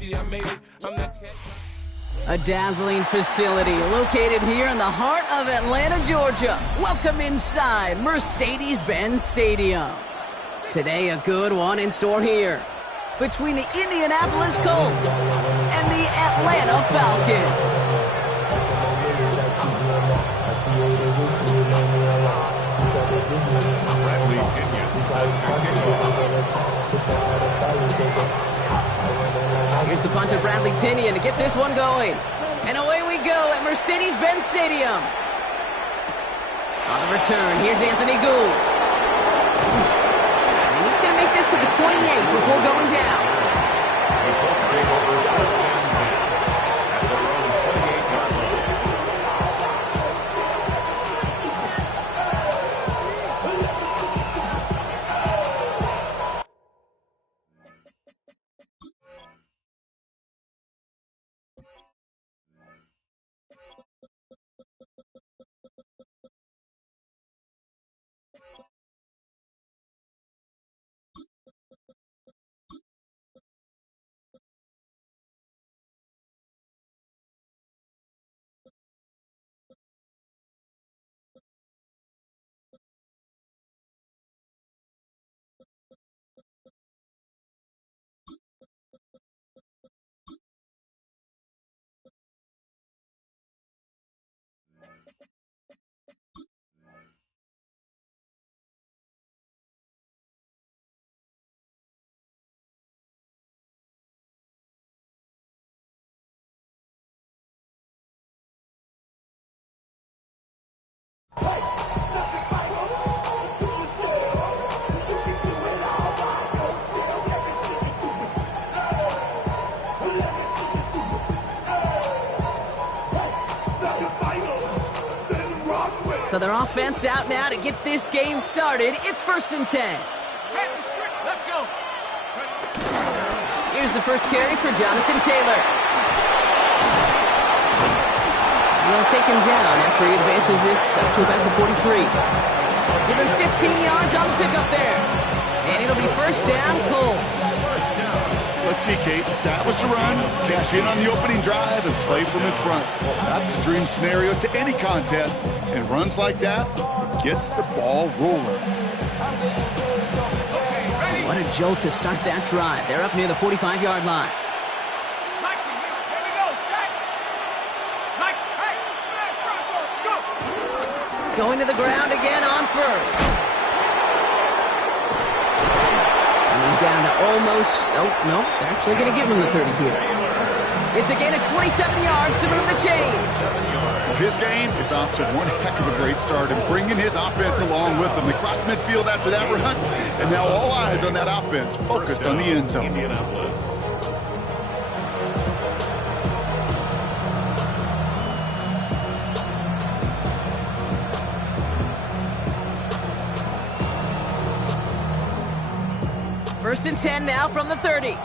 happy I made it. I'm the cat. A dazzling facility located here in the heart of Atlanta, Georgia. Welcome inside Mercedes-Benz Stadium. Today, a good one in store here between the Indianapolis Colts and the Atlanta Falcons. Here's the punter, Bradley Pinion, to get this one going. And away we go at Mercedes-Benz Stadium. On the return, here's Anthony Gould. And he's going to make this to the 28 before going down. So their offense out now to get this game started. It's 1st and 10. Let's go. Here's the first carry for Jonathan Taylor. And they'll take him down after he advances this up to about the 43. Give him 15 yards on the pickup there. And it'll be 1st down, Colts. Let's see, Kate. Establish a run, cash in on the opening drive, and play from in front. That's the dream scenario to any contest, and runs like that gets the ball rolling. What a jolt to start that drive. They're up near the 45-yard line. Going to the ground again on 1st. He's down to almost, no, they're actually going to give him the 30 here. It's a gain of 27 yards to move the chains. Well, his game is off to one heck of a great start and bringing his offense along with him. They cross midfield after that run, and now all eyes on that offense focused on the end zone. First and 10 now from the 30. Well,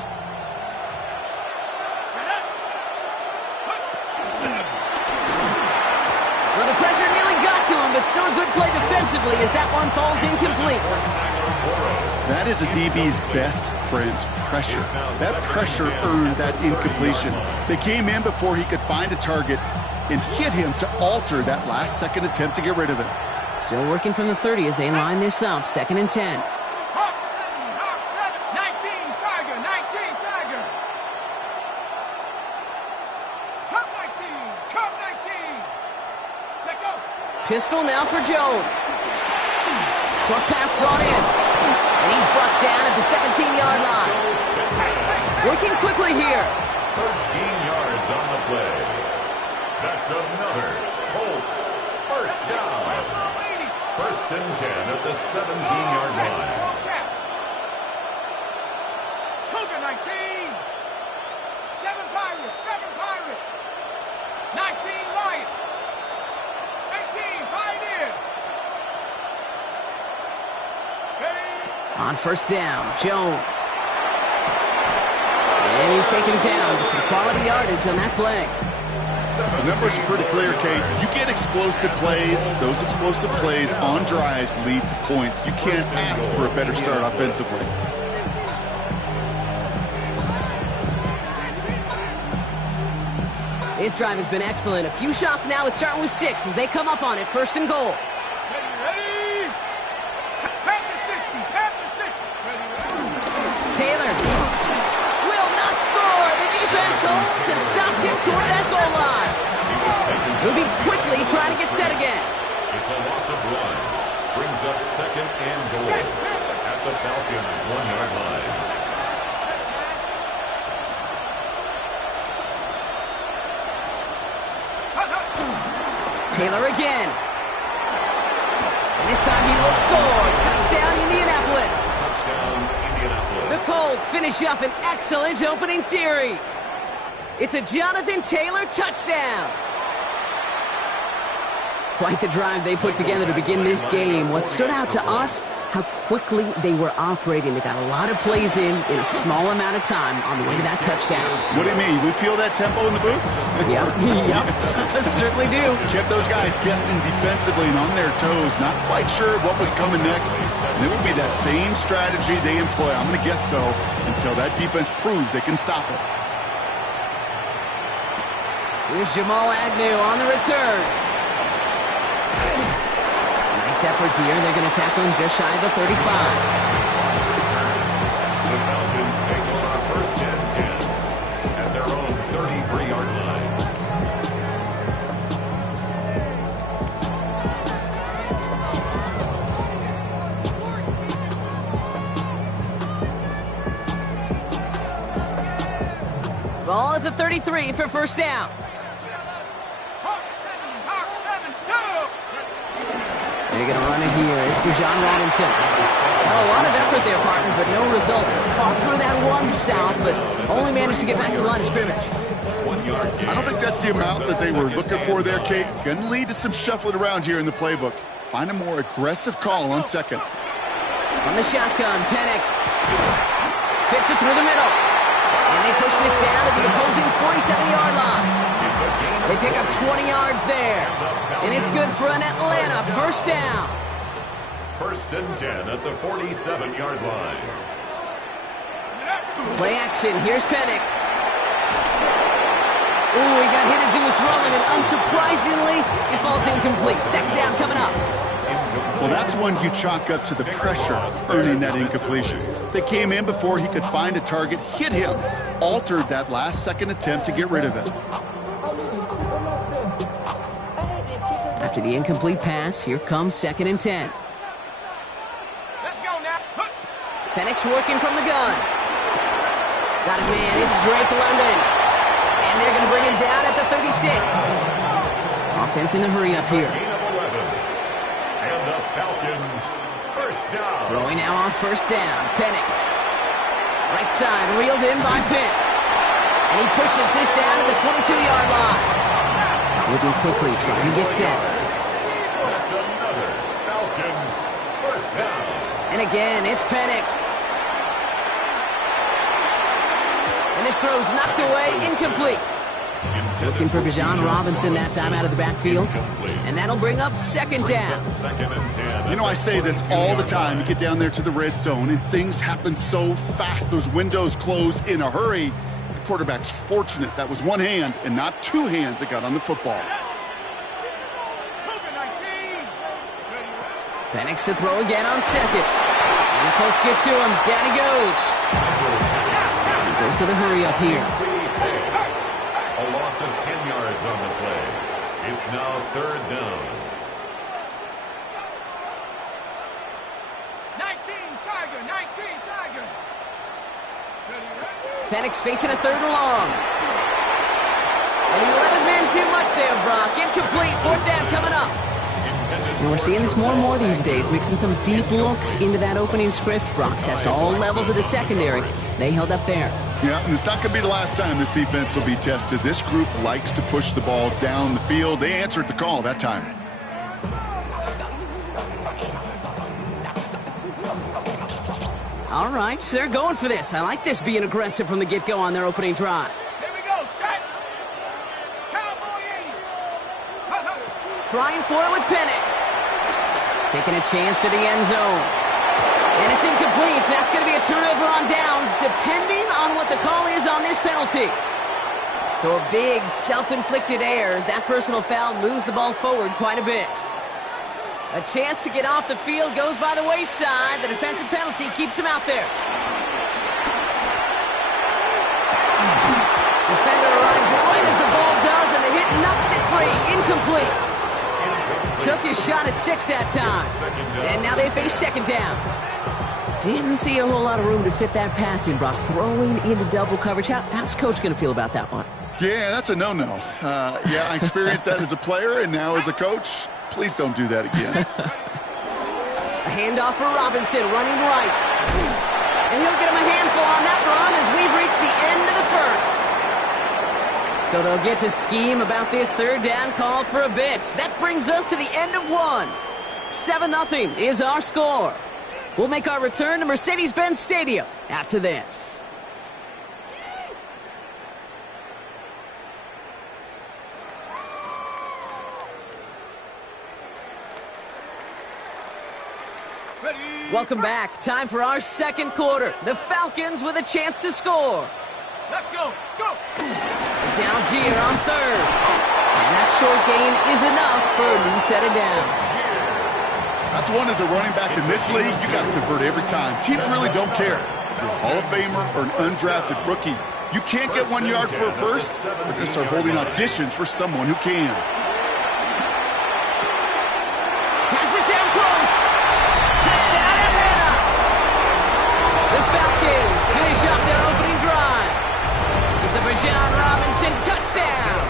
the pressure nearly got to him, but still a good play defensively as that one falls incomplete. That is a DB's best friend, pressure. That pressure earned that incompletion. They came in before he could find a target and hit him to alter that last-second attempt to get rid of it. Still working from the 30 as they line this up, 2nd and 10. Pistol now for Jones. Short pass brought in. And he's brought down at the 17-yard line. Working quickly here. 13 yards on the play. That's another Colts first down. 1st and 10 at the 17-yard line. Cougar 19. 7 Pirates. 19 Lions. 18 Pioneer. On 1st down, Jones. And he's taken down. But some quality yardage on that play. The numbers are pretty clear, Kate. You get explosive plays. Those explosive plays on drives lead to points. You can't ask for a better start offensively. His drive has been excellent. A few shots now. It's starting with 6 as they come up on it. First and goal. Ready? Pat the 60. Pat the 60. Ready? Taylor will not score. The defense holds and stops him toward that goal line. Moving quickly, trying to get set again. It's a loss of 1. Brings up second and goal at the Falcons' 1-yard line. Taylor again. And this time he will score. Touchdown, Indianapolis. Touchdown, Indianapolis. The Colts finish up an excellent opening series. It's a Jonathan Taylor touchdown. Quite the drive they put together to begin this game. What stood out to us, how quickly they were operating. They got a lot of plays in a small amount of time on the way to that touchdown. What do you mean? We feel that tempo in the booth? Yep. Certainly do. Kept those guys guessing defensively and on their toes, not quite sure what was coming next. And it will be that same strategy they employ, I'm going to guess so, until that defense proves they can stop it. Here's Jamal Agnew on the return. Nice effort here. They're going to tackle him just shy of the 35. The Falcons take over first and 10 at their own 33-yard line. Ball at the 33 for first down. Hawk 7, go! They're going to run it here. It's Bijan Robinson. Well, a lot of effort there, partner, but no results. Fought through that one stop, but only managed to get back to the line of scrimmage. I don't think that's the amount that they were looking for there, Kate. Going to lead to some shuffling around here in the playbook. Find a more aggressive call on second. On the shotgun, Penix fits it through the middle. And they push this down to the opposing 47-yard line. They pick up 20 yards there. And it's good for an Atlanta first down. First and 10 at the 47-yard line. Play action. Here's Penix. Ooh, he got hit as he was throwing, and unsurprisingly, it falls incomplete. Second down coming up. Well, that's one you chalk up to the pressure earning that incompletion. They came in before he could find a target, hit him, altered that last-second attempt to get rid of it. After the incomplete pass, here comes second and 10. Let's go now. Penix working from the gun. Got it, man. It's Drake London. And they're going to bring him down at the 36. Offense in the hurry up here. And the Falcons first down. Throwing now on first down. Penix. Right side, reeled in by Pitts. And he pushes this down to the 22-yard line. Moving quickly, trying to get set. That's another Falcons first down. And again, it's Penix. And this throw's knocked away, incomplete. Looking for Bijan Robinson that time out of the backfield. And that'll bring up second down. Second and 10. You know, I say this all the time. You get down there to the red zone, and things happen so fast. Those windows close in a hurry. The quarterback's fortunate that was one hand and not two hands that got on the football. Cougar 19. Penix to throw again on second. And the Colts get to him. Down he goes. He goes to the hurry up here. A loss of 10 yards on the play. It's now third down. 19, Tiger. 19, Tiger. Penix facing a third and long. And he let his man too much there, Brock. Incomplete. Fourth down coming up. And we're seeing this more and more these days, mixing some deep looks into that opening script. Brock test all levels of the secondary. They held up there. Yeah, and it's not going to be the last time this defense will be tested. This group likes to push the ball down the field. They answered the call that time. All right, they're going for this. I like this being aggressive from the get-go on their opening drive. Here we go. Set. Cowboy 80. Trying for it with Penix. Taking a chance to the end zone. And it's incomplete. That's going to be a turnover on downs, depending on what the call is on this penalty. So So a big self-inflicted error as that personal foul moves the ball forward quite a bit. A chance to get off the field goes by the wayside. The defensive penalty keeps him out there. Defender arrives right as the ball does, and the hit knocks it free. Incomplete. Took his shot at 6 that time. And now they face second down. Didn't see a whole lot of room to fit that passing, Brock. Throwing into double coverage. How's Coach going to feel about that one? Yeah, that's a no-no. Yeah, I experienced that as a player, and now as a coach, please don't do that again. A handoff for Robinson, running right. And he'll get him a handful on that run as we've reached the end of the first. So they'll get to scheme about this third down call for a bit. That brings us to the end of one. 7-0 is our score. We'll make our return to Mercedes-Benz Stadium after this. Welcome back. Time for our second quarter. The Falcons with a chance to score. Let's go. Go. It's Algier on third. And that short gain is enough for a new set of down. That's one as a running back in this league, you got to convert every time. Teams really don't care. If you're a Hall of Famer or an undrafted rookie, you can't get 1 yard for a first, but just start holding auditions for someone who can. Pass it down close. Touchdown Atlanta. The Falcons finish off their opening drive. It's a Bijan Robinson touchdown.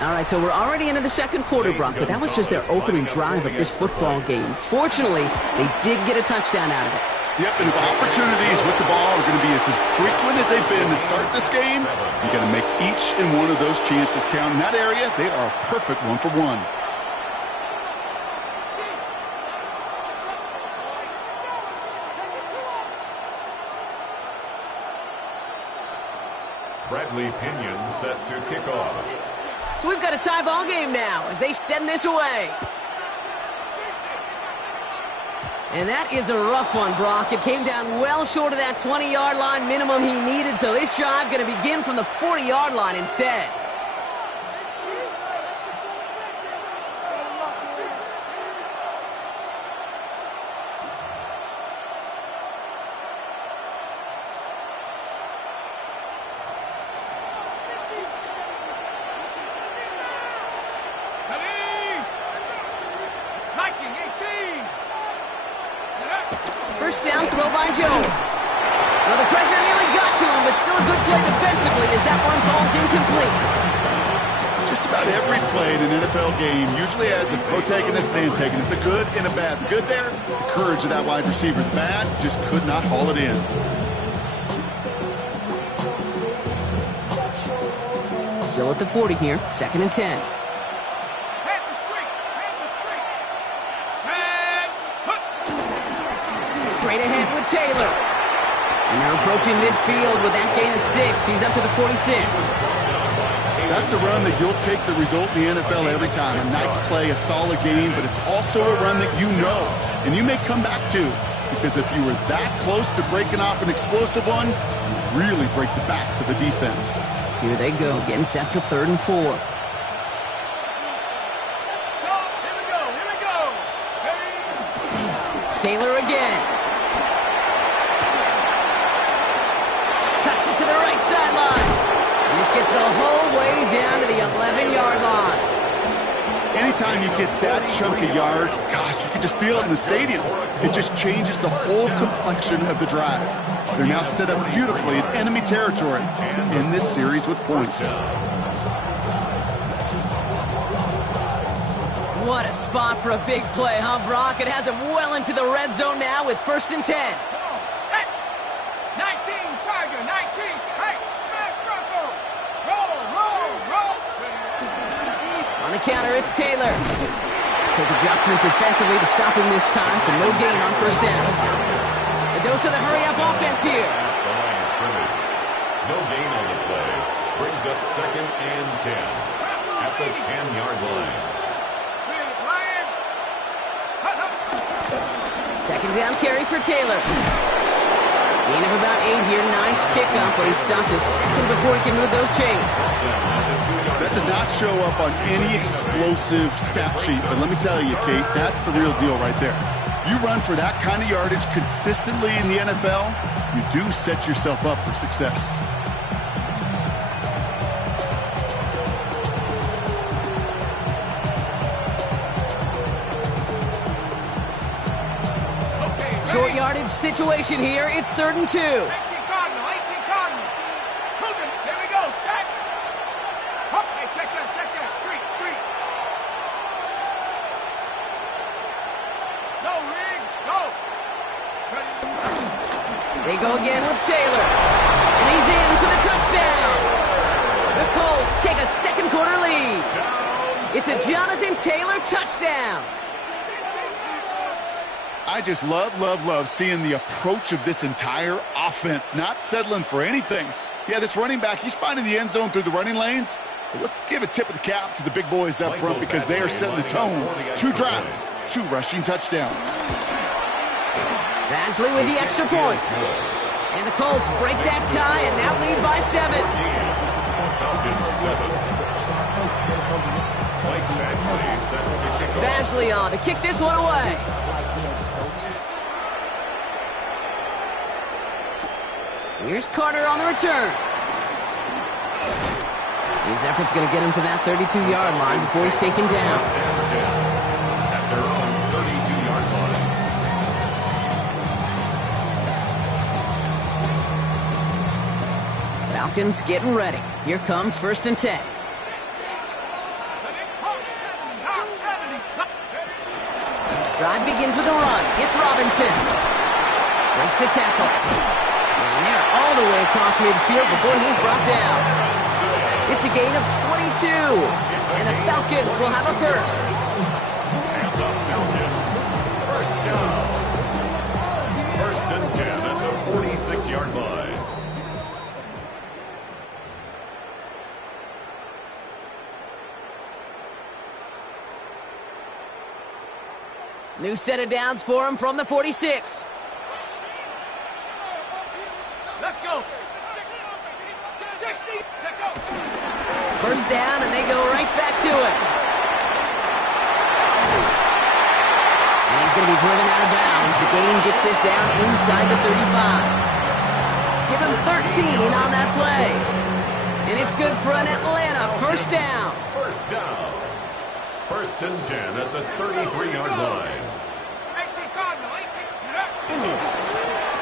All right, so we're already into the second quarter, Brock, but that was just their opening drive of this football game. Fortunately, they did get a touchdown out of it. Yep, and if opportunities with the ball are going to be as infrequent as they've been to start this game, you got to make each and one of those chances count. In that area, they are a perfect 1-for-1. Bradley Pinion set to kick off. So we've got a tie ball game now as they send this away. And that is a rough one, Brock. It came down well short of that 20-yard line minimum he needed, so this drive going to begin from the 40-yard line instead. First down throw by Jones. Well, the pressure nearly got to him, but still a good play defensively as that one falls incomplete. Just about every play in an NFL game usually has a protagonist and antagonist, a good and a bad. The good there, the courage of that wide receiver. The bad, just could not haul it in. Still at the 40 here, 2nd and 10. Straight ahead with Taylor. And they're approaching midfield with that gain of 6. He's up to the 46. That's a run that you'll take the result in the NFL every time. A nice play, a solid game, but it's also a run that you know, and you may come back to. Because if you were that close to breaking off an explosive one, you really break the backs of a defense. Here they go, getting set for 3rd and 4. Taylor again. Cuts it to the right sideline. And this gets the whole way down to the 11-yard line. Anytime you get that chunk of yards, gosh, you can just feel it in the stadium. It just changes the whole complexion of the drive. They're now set up beautifully in enemy territory to end this series with points. What a spot for a big play, huh, Brock? It has him well into the red zone now with 1st and 10. Set. 19, Tiger, 19. Hey, smash, Bronco. Roll, roll, roll. On the counter, it's Taylor. Quick adjustment defensively to stop him this time, so no gain on 1st down. A dose of the hurry-up offense here. The line of scrimmage. No gain on the play. Brings up 2nd and 10 at the 10-yard line. 2nd down carry for Taylor. Gain of about 8 here. Nice pickup, but he stopped a second before he can move those chains. That does not show up on any explosive stat sheet, but let me tell you, Kate, that's the real deal right there. You run for that kind of yardage consistently in the NFL, you do set yourself up for success. Short yardage situation here. It's 3rd and 2. 18 Cardinal, 18 Cardinal. Coogan, here we go, set. Up, hey, check that, street. No, Rig, go. Ready? They go again with Taylor. And he's in for the touchdown. The Colts take a second quarter lead. It's a Jonathan Taylor touchdown. I just love seeing the approach of this entire offense, not settling for anything. Yeah, this running back, he's finding the end zone through the running lanes. But let's give a tip of the cap to the big boys up front because they are setting the tone. 2 drives, 2 rushing touchdowns. Badgley with the extra point. And the Colts break that tie and now lead by 7. Badgley on to kick this one away. Here's Carter on the return. His effort's going to get him to that 32-yard line before he's taken down. At their own 32-yard line. Falcons getting ready. Here comes 1st and 10. Drive begins with a run. It's Robinson. Breaks the tackle. And they're all the way across midfield before he's brought down. It's a gain of 22. And the Falcons will have a first. And the Falcons, first down. 1st and 10 at the 46-yard line. New set of downs for him from the 46. Let's go. 60, check out. First down, and they go right back to it. And he's going to be driven out of bounds. The gain gets this down inside the 35. Give him 13 on that play. And it's good for an Atlanta first down. First down. 1st and 10 at the 33-yard line. 18 Cardinal, 18.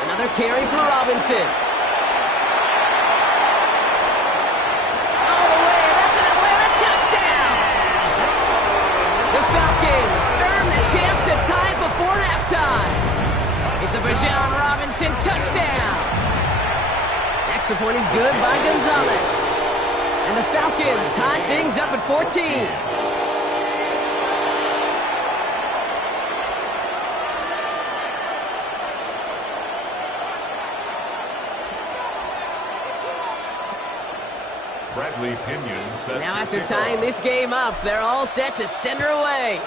Another carry for Robinson. All the way, that's an Atlanta touchdown! The Falcons earn the chance to tie it before halftime. It's a Bijan Robinson touchdown. Extra point is good by Gonzalez. And the Falcons tie things up at 14. Bradley Pinion sets Now the after kickoff. tying this game up, they're all set to send her away.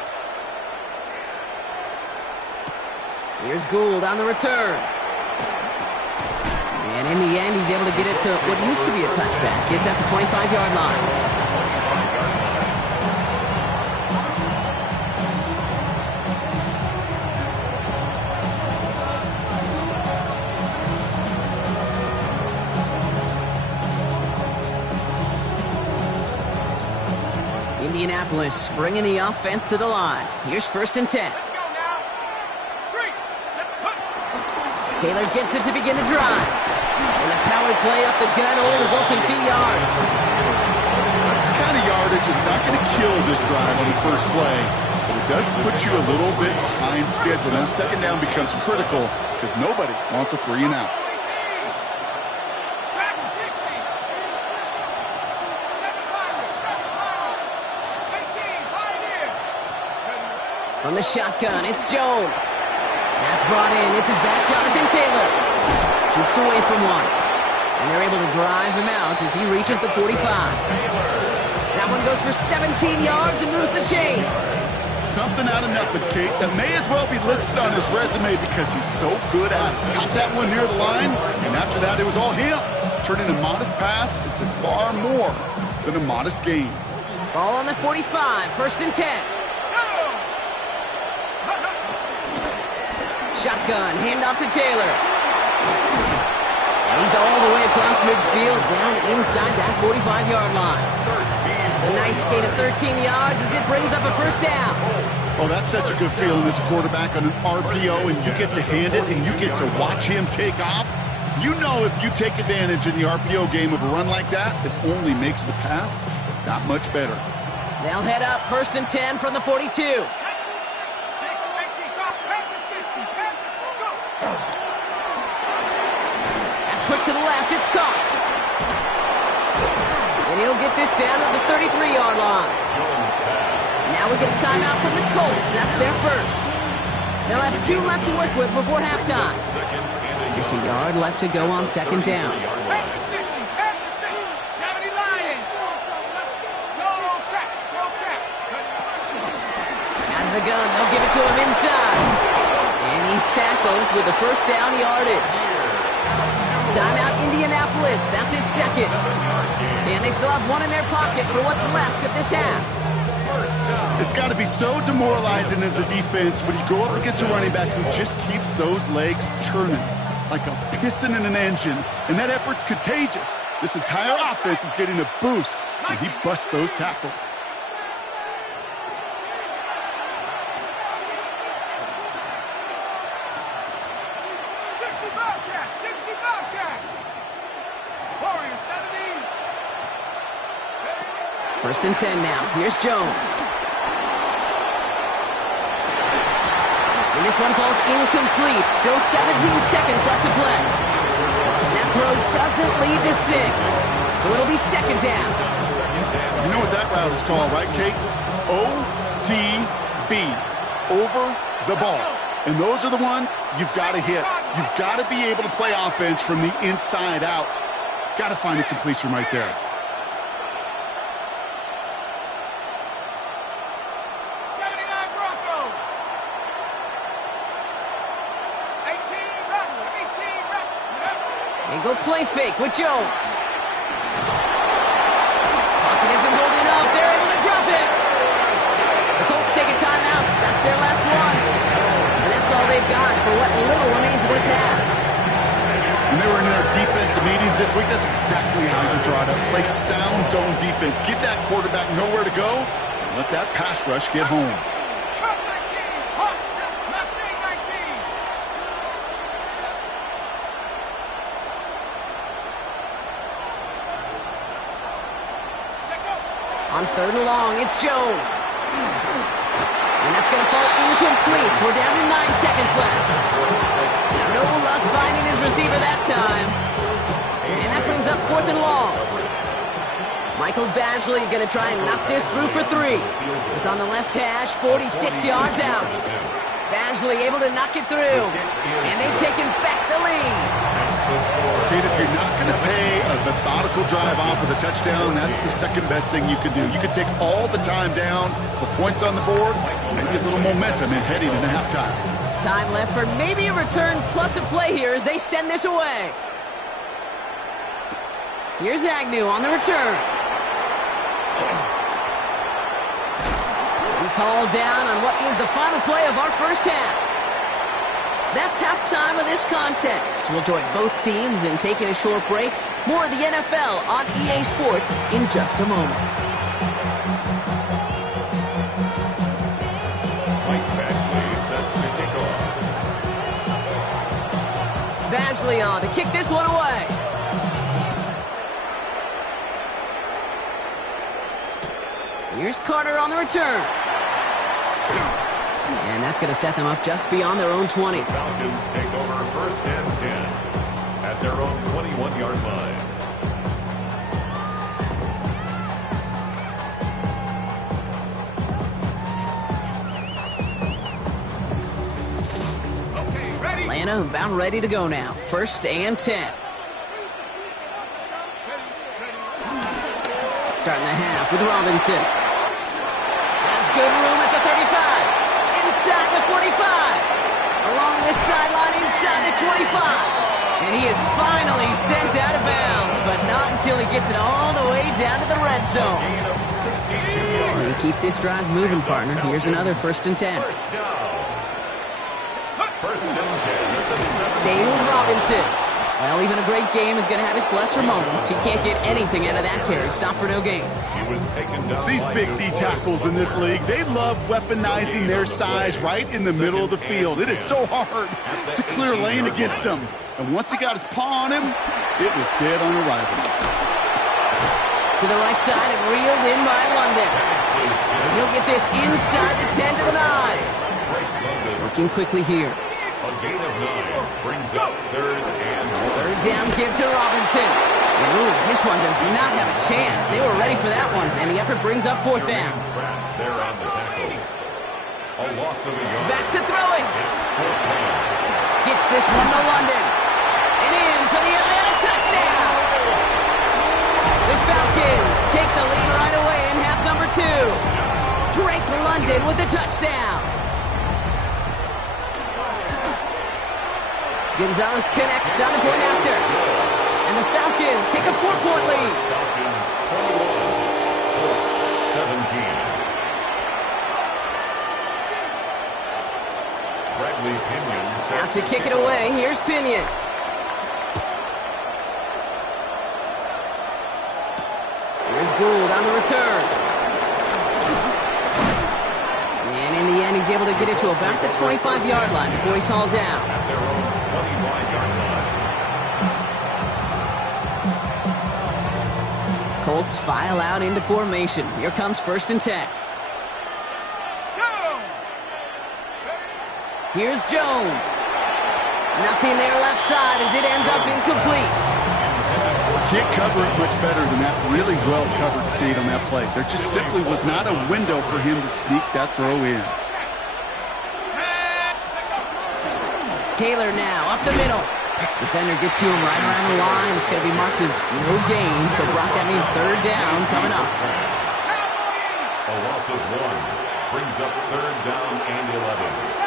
Here's Gould on the return. And in the end, he's able to get it to what used to be a touchback. It's at the 25-yard line. Indianapolis bringing the offense to the line. Here's 1st and 10. Let's go now. Street. Taylor gets it to begin the drive. And the power play up the gun only results in 2 yards. That's the kind of yardage that's not going to kill this drive on the first play, but it does put you a little bit behind schedule. Now 2nd down becomes critical because nobody wants a 3 and out. From the shotgun, it's Jones. That's brought in. It's his back, Jonathan Taylor. Jukes away from one. And they're able to drive him out as he reaches the 45. That one goes for 17 yards and moves the chains. Something out of nothing, Kate. That may as well be listed on his resume because he's so good at it. Got that one near the line, and after that, it was all him. Turning a modest pass into far more than a modest gain. Ball on the 45, 1st and 10. Shotgun, handoff to Taylor. And he's all the way across midfield, down inside that 45-yard line. A nice gain of 13 yards as it brings up a 1st down. Oh, that's such a good feeling as a quarterback on an RPO, and you get to hand it, and you get to watch him take off. You know if you take advantage in the RPO game of a run like that, it only makes the pass that much better. They'll head up 1st and 10 from the 42. Quick to the left, it's caught. And he'll get this down to the 33-yard line. Now we get a timeout from the Colts. That's their first. They'll have 2 left to work with before halftime. Just a yard left to go on 2nd down. Out of the gun, they'll give it to him inside. And he's tackled with the 1st down yardage. Timeout Indianapolis, that's its 2nd. And they still have 1 in their pocket for what's left of this half. It's got to be so demoralizing as a defense when you go up against a running back who just keeps those legs churning like a piston in an engine, and that effort's contagious. This entire offense is getting a boost when he busts those tackles. First and 10 now. Here's Jones. And this one falls incomplete. Still 17 seconds left to play. That throw doesn't lead to 6. So it'll be 2nd down. You know what that route is called, right, Kate? ODB. Over the ball. And those are the ones you've got to hit. You've got to be able to play offense from the inside out. Got to find a completion right there. Go play fake with Jones. Pocket isn't holding up. They're able to drop it. The Colts take a timeout. That's their last one. And that's all they've got for what little remains of this half. When they were in their defensive meetings this week, that's exactly how you draw it up. Play sound zone defense. Give that quarterback nowhere to go. And let that pass rush get home. On 3rd and long, it's Jones. And that's going to fall incomplete. We're down to 9 seconds left. No luck finding his receiver that time. And that brings up 4th and long. Michael Badgley going to try and knock this through for 3. It's on the left hash, 46 yards out. Badgley able to knock it through. And they've taken back the lead. Kate, if you're not going to pay a methodical drive off with a touchdown, that's the second best thing you can do. You can take all the time down, the points on the board, maybe a little momentum in heading into halftime. Time left for maybe a return plus a play here as they send this away. Here's Agnew on the return. He's hauled down on what is the final play of our first half. That's halftime of this contest. We'll join both teams in taking a short break. More of the NFL on EA Sports in just a moment. Mike Badgley set to kick off. Badgley on to kick this one away. Here's Carter on the return. And that's going to set them up just beyond their own 20. The Falcons take over 1st and 10 at their own 21-yard line. Okay, ready? Atlanta about ready to go now. 1st and 10. Starting the half with Robinson. Has good room at the 35. inside the 45. Along this sideline inside the 25. And he is finally sent out of bounds, but not until he gets it all the way down to the red zone. You keep this drive moving, partner. Here's another 1st and 10. Staying with Robinson. Well, even a great game is going to have its lesser moments. He can't get anything out of that carry. Stop for no gain. These big D tackles in this league, they love weaponizing their size right in the middle of the field. It is so hard to clear lane against them. And once he got his paw on him, it was dead on arrival. To the right side and reeled in by London. And he'll get this inside the 10 to the 9. Working quickly here. A gain of 9 brings up 3rd and 1. 3rd down give to Robinson. And ooh, this one does not have a chance. They were ready for that one, and the effort brings up 4th down. There on the tackle. A loss of a yard. Back to throw it. Gets this one to London. And in for the Atlanta touchdown. The Falcons take the lead right away in half number 2. Drake London with the touchdown. Gonzalez connects on the point after. And the Falcons take a 4-point lead. Falcons 21, Colts 17. Bradley Pinion Out to kick it away. Here's Pinion. Here's Gould on the return. And in the end, he's able to get it to about the 25-yard line before he's hauled down. at their own 25-yard line. Colts file out into formation. Here comes 1st and 10. Here's Jones. Nothing there left side as it ends up incomplete. Can't cover it much better than that really well-covered feed on that play. There just simply was not a window for him to sneak that throw in. Taylor now up the middle. Defender gets to him right around the line. It's going to be marked as no gain. So, Brock, that means 3rd down coming up. A loss of 1 brings up 3rd down and 11.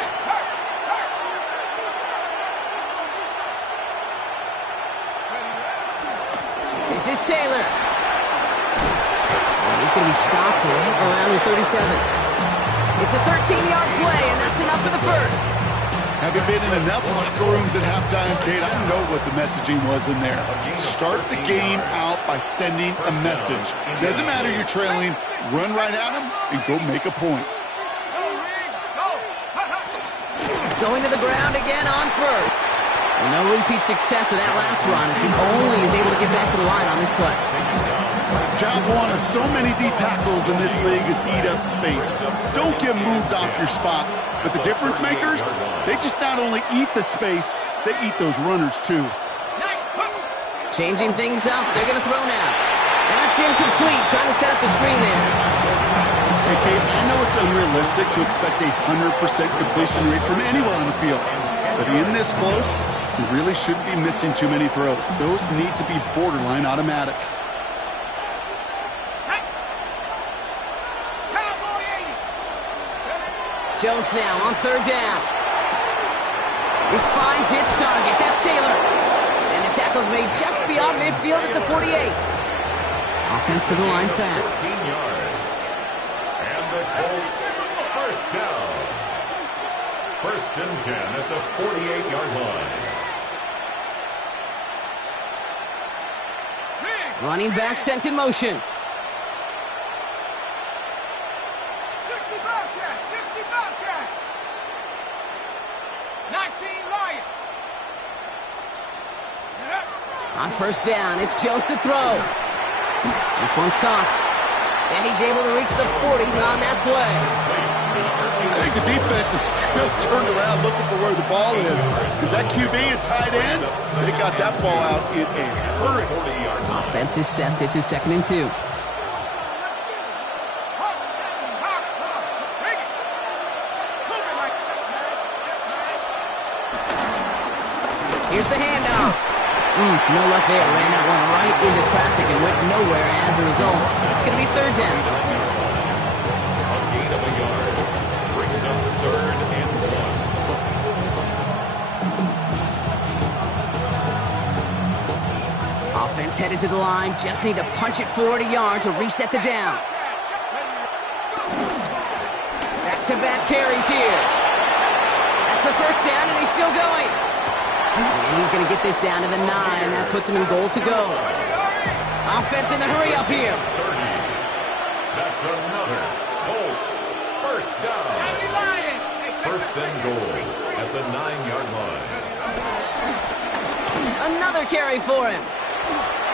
This is Taylor. And he's going to be stopped right around the 37. It's a 13-yard play, and that's enough for the 1st. Having been in enough locker rooms at halftime, Kate, I know what the messaging was in there. Start the game out by sending a message. Doesn't matter you're trailing, run right at them and go make a point. Going to the ground again on 1st. No repeat success of that last run as he only is able to get back to the line on this play. Job one of so many D tackles in this league is eat up space. Don't get moved off your spot. But the difference makers, they just not only eat the space, they eat those runners too. Changing things up, they're going to throw now. That's incomplete, trying to set up the screen there. Hey, Kate, I know it's unrealistic to expect a 100% completion rate from anyone on the field. But in this close, you really shouldn't be missing too many throws. Those need to be borderline automatic. Jones now on 3rd down. This finds its target. That's Taylor. And the tackle's made just beyond midfield at the 48. Offense to the line fast. 15 yards. And the Colts 1st down. 1st and 10 at the 48-yard line. Running back sent in motion. 60 Bobcat, 60 Bobcat. 19 Lion. On 1st down, it's Jones to throw. This one's caught. And he's able to reach the 40 on that play. I think the defense is still turned around looking for where the ball is. Is that QB and tight end? They got that ball out in a hurry. Offense is set. This is 2nd and 2. Here's the handoff. No luck there. Ran that one right into traffic and went nowhere as a result. It's going to be 3rd down. A gain of a yard brings up 3rd Offense headed to the line. Just need to punch it forward a yard to reset the downs. Back-to-back carries here. That's the first down, and he's still going. And he's going to get this down to the 9. That puts him in goal to go. Offense in the hurry up here. 30. That's another Colts first down. First and goal at the 9-yard line. Another carry for him.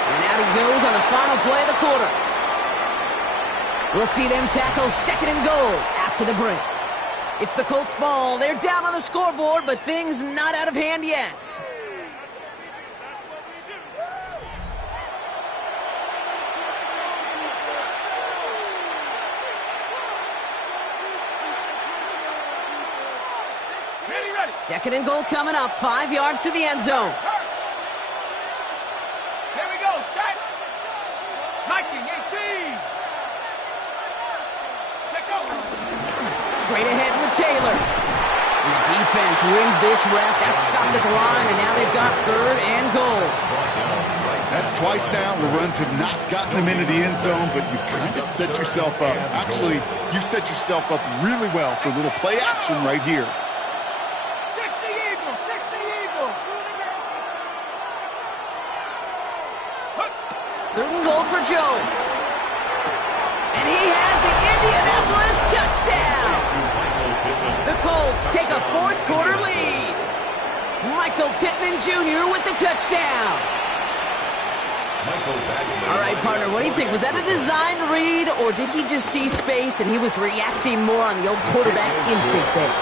And out he goes on the final play of the quarter. We'll see them tackle second and goal after the break. It's the Colts ball. They're down on the scoreboard, but things not out of hand yet. Second and goal coming up. 5 yards to the end zone. Here we go, set. Viking 18. Take over. Straight ahead with Taylor. And the defense wins this rep. That's stopped at the line, and now they've got third and goal. That's twice now where runs have not gotten them into the end zone, but you've kind of set yourself up. Actually, you've set yourself up really well for a little play action right here. 60 Eagle. Third and goal for Jones. And he has the Indianapolis touchdown. The Colts take a fourth quarter lead. Michael Pittman Jr. with the touchdown. All right, partner, what do you think? Was that a design read, or did he just see space and he was reacting more on the old quarterback instinct there?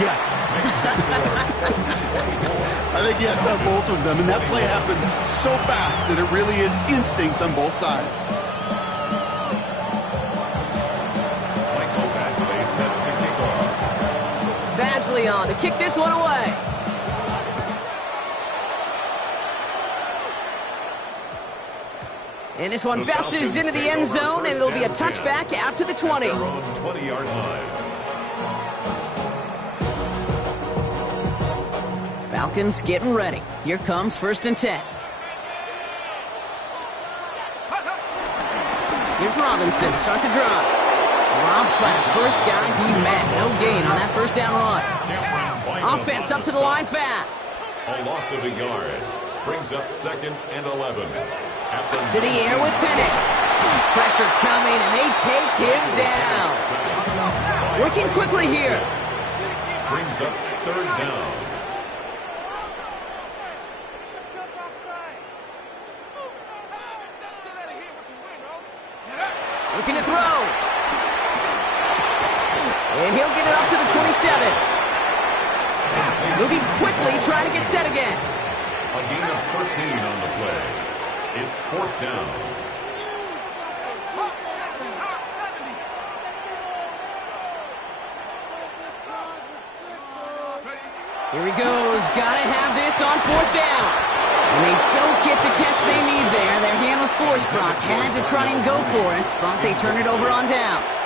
Yes. I think yes on both of them, and that play happens so fast that it really is instincts on both sides. Michael Badgley set to kick off. Badgley on to kick this one away. And this one bounces into the end zone, and it'll be a touchback out to the 20. Their own 20-yard line. Falcons getting ready. Here comes 1st and 10. Here's Robinson to start the drive. Rob flat, first guy he met. No gain on that first down run. Offense up to the line fast. A loss of a yard brings up 2nd and 11. To the air with Penix. Pressure coming, and they take him down. Working quickly here. Brings up 3rd down. Looking to throw. And he'll get it up to the 27. Moving quickly, trying to get set again. A gain of 13 on the play. It's 4th down. Here he goes. Gotta have this on 4th down. And they don't get the catch they need there. Their hand was forced, Brock. Had to try and go for it, but they turn it over on downs.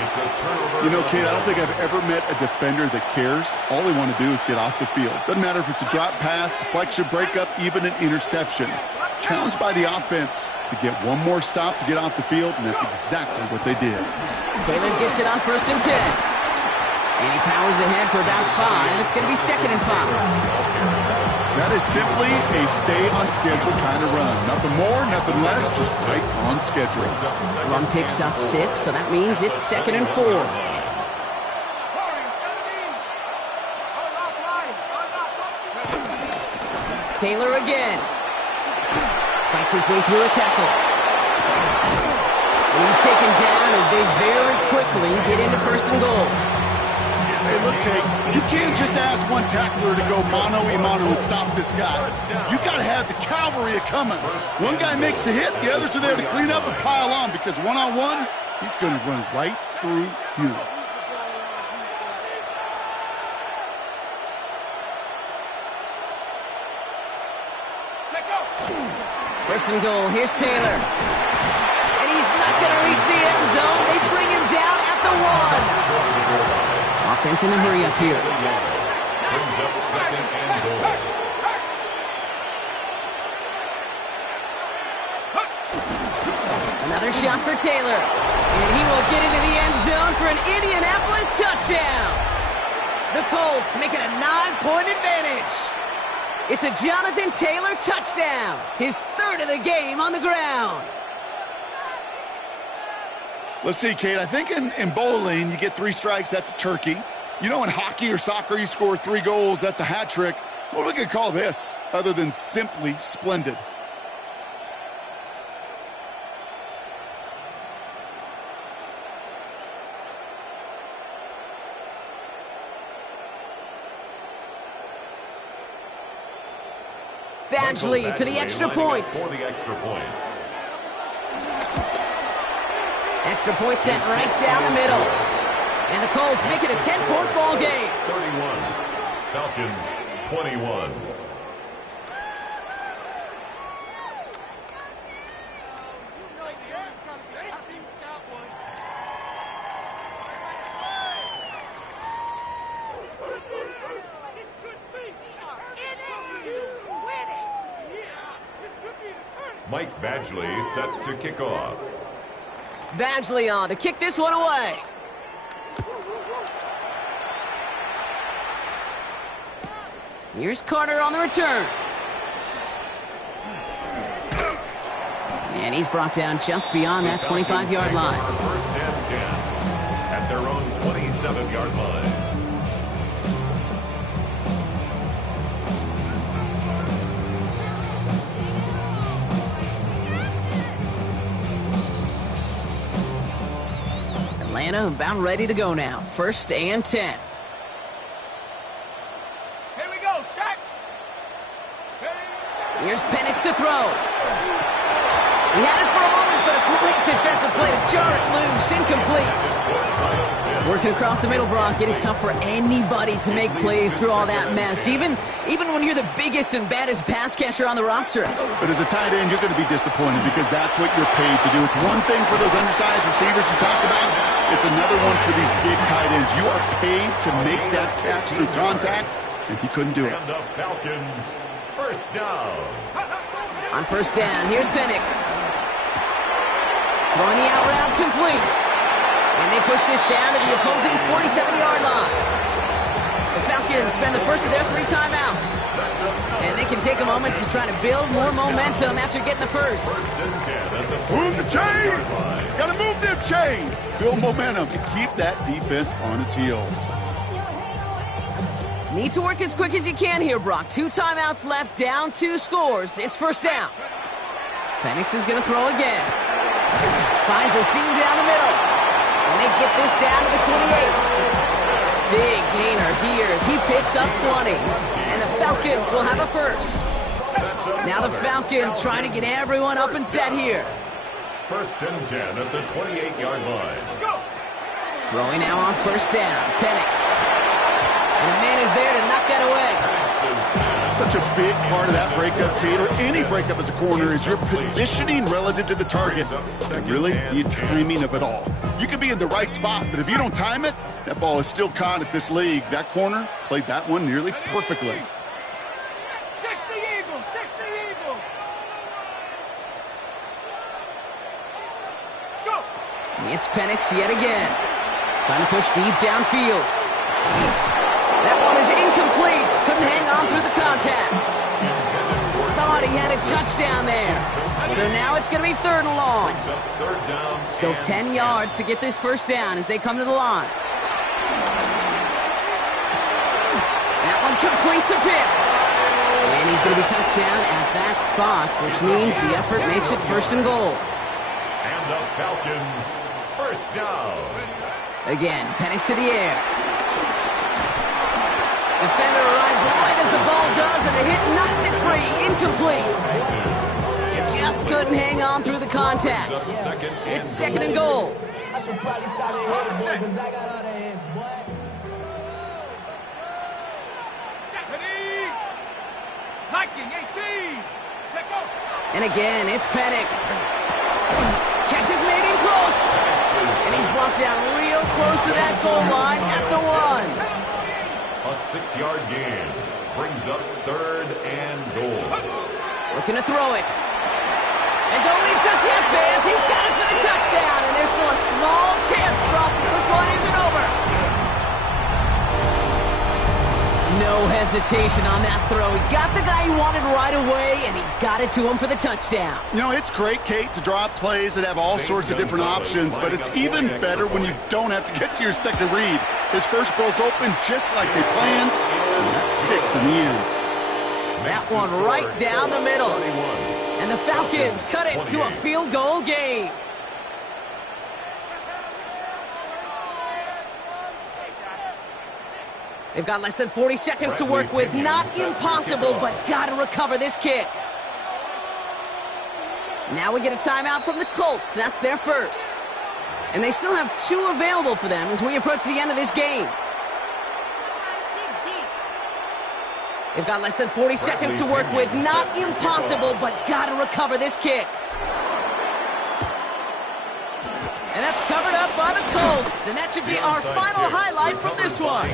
It's a turnover. You know, Kate, I don't think I've ever met a defender that cares. All they want to do is get off the field. Doesn't matter if it's a drop pass, deflection, breakup, even an interception. Challenged by the offense to get one more stop to get off the field, and that's exactly what they did. Taylor gets it on 1st and 10. And he powers ahead for about 5. It's going to be 2nd and 5. That is simply a stay-on-schedule kind of run. Nothing more, nothing less, just right on schedule. Run picks up 6, so that means it's 2nd and 4. Taylor again. Fights his way through a tackle. And he's taken down as they very quickly get into 1st and goal. Hey, look, Kate, you can't just ask one tackler to go mano-a-mano and stop this guy. You got to have the cavalry coming. One guy makes a hit, the others are there to clean up and pile on, because one-on-one, he's going to run right through you. First and goal, here's Taylor. And he's not going to reach the end zone. They bring him down at the 1. Offense in a hurry up here. Brings up 2nd and goal. Another shot for Taylor. And he will get into the end zone for an Indianapolis touchdown. The Colts make it a 9-point advantage. It's a Jonathan Taylor touchdown. His third of the game on the ground. Let's see, Kate. I think in bowling, you get 3 strikes, that's a turkey. You know, in hockey or soccer, you score 3 goals, that's a hat trick. What are we going to call this other than simply splendid? Badgley for the extra point. Extra point sent right down the middle. And the Colts make it a 10-point ball game. 31. Falcons 21. Mike Badgley set to kick off. Badgley on to kick this one away. Here's Carter on the return. And he's brought down just beyond that 25-yard line. First and 10 at their own 27-yard line. Atlanta about ready to go now. First and 10. Here we go, Shaq. Here's Penix to throw. He had it for a moment, but a great defensive play to jar it loose. Incomplete. Working across the middle, Brock, it is tough for anybody to make plays through all that mess, even when you're the biggest and baddest pass catcher on the roster. But as a tight end, you're going to be disappointed because that's what you're paid to do. It's one thing for those undersized receivers you talked about. It's another one for these big tight ends. You are paid to make that catch through contact, and he couldn't do it. And the Falcons, first down. On first down, here's Penix. Throwing the out route complete. And they push this down to the opposing 47-yard line. The Falcons spend the first of their 3 timeouts. And they can take a moment to try to build more momentum after getting the first. Move the chains! Gotta move them chains! Build momentum and keep that defense on its heels. Need to work as quick as you can here, Brock. 2 timeouts left, down 2 scores. It's first down. Penix is going to throw again. Finds a seam down the middle. And they get this down to the 28. Big gainer here as he picks up 20. And the Falcons will have a first. Now the Falcons trying to get everyone up and set here. First and 10 at the 28-yard line. Throwing now on first down. Penix. And a man is there to knock that away. Such a big part of that breakup, Kate, or any breakup as a corner, is your positioning relative to the target. And really, the timing of it all. You can be in the right spot, but if you don't time it, that ball is still caught at this league. That corner played that one nearly perfectly. 60 Eagles, 60 Eagles. Go. It's Penix yet again. Trying to push deep downfield. That one is incomplete. Couldn't hang on through the contact. Thought he had a touchdown there. So now it's going to be 3rd and long. Still 10 yards to get this first down as they come to the line. That one complete to Pitts. And he's going to be touched down at that spot, which means the effort makes it 1st and goal. And the Falcons, first down. Again, Penix to the air. Defender arrives right as the ball does, and the hit knocks it free. Incomplete. Just couldn't hang on through the contact. It's 2nd and goal. I should probably start it here because I got all the hits, boy. Hiking 18. Check out. And again, it's Penix. Catch is made in close. And he's brought down real close to that goal line at the 1. A 6-yard gain brings up 3rd and goal. Looking to throw it. And don't leave just yet, fans. He's got it for the hesitation on that throw. He got the guy he wanted right away, and he got it to him for the touchdown. You know, it's great, Kate, to draw up plays and have all sorts of different options, but it's even better when you don't have to get to your second read. His first broke open just like they planned, and that's 6 in the end. That one right down the middle. And the Falcons cut it to a field goal game. They've got less than 40 seconds to work with. Not impossible, but got to recover this kick. Now we get a timeout from the Colts. That's their first. And they still have 2 available for them as we approach the end of this game. They've got less than 40 seconds to work with. Not impossible, but got to recover this kick. And that's covered up by the Colts. And that should be our final highlight from this one.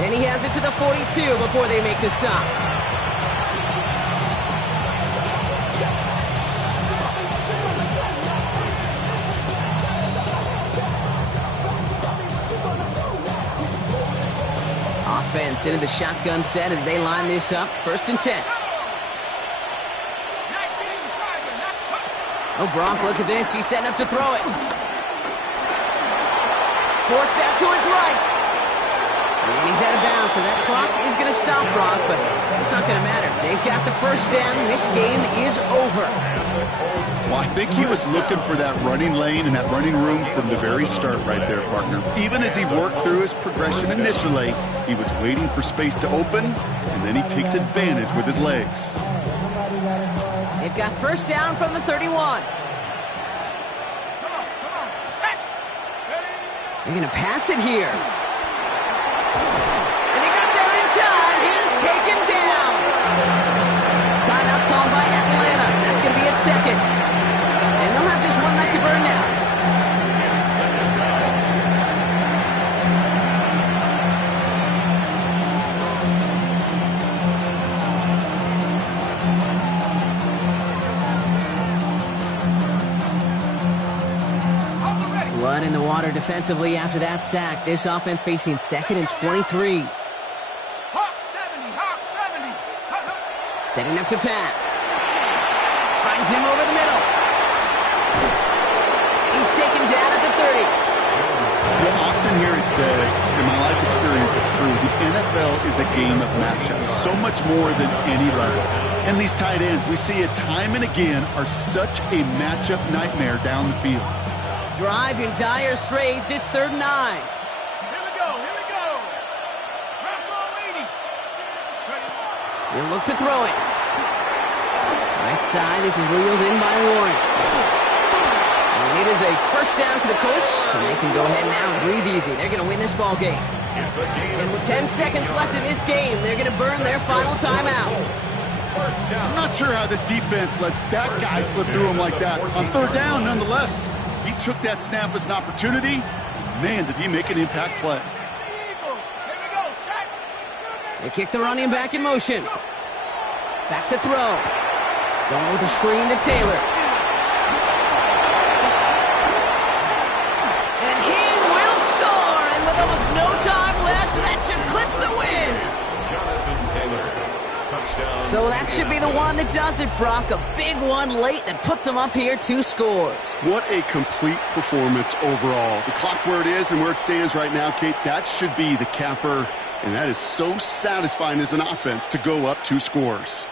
And he has it to the 42 before they make the stop. Offense into the shotgun set as they line this up. 1st and 10. Oh, Gronk, look at this. He's setting up to throw it. Forced out to his right. And he's out of bounds, so that clock is going to stop Gronk, but it's not going to matter. They've got the first down. This game is over. Well, I think he was looking for that running lane and that running room from the very start right there, partner. Even as he worked through his progression initially, he was waiting for space to open, and then he takes advantage with his legs. They've got first down from the 31. They're going to pass it here. And he got there in time. He is taken down. Timeout called by Atlanta. That's going to be its second. And they'll have just one left to burn now. Blood in the water defensively after that sack. This offense facing 2nd and 23. Hawk 70, Hawk 70. Setting up to pass. Finds him over the middle. And he's taken down at the 30. You'll often hear it said, in my life experience, it's true, the NFL is a game of matchups, so much more than any level. And these tight ends, we see it time and again, are such a matchup nightmare down the field. Drive in dire straits. It's 3rd and 9. Here we go, here we go. Drop ball 80. He'll look to throw it. Right side, this is reeled in by Warren. And it is a first down for the Colts, and they can go ahead now and breathe easy. They're going to win this ball game. And with 10 seconds left in this game, they're going to burn their final timeout. I'm not sure how this defense let that guy slip through him like that. On 3rd down, nonetheless, he took that snap as an opportunity. Man, did he make an impact play. They kick the running back in motion. Back to throw. Going with the screen to Taylor. And he will score. And with almost no time left, that should clinch the win. Jonathan Taylor. Touchdown. So that should be the one that does it, Brock. A big one late that puts them up here 2 scores. What a complete performance overall. The clock where it is and where it stands right now, Kate, that should be the capper. And that is so satisfying as an offense to go up 2 scores.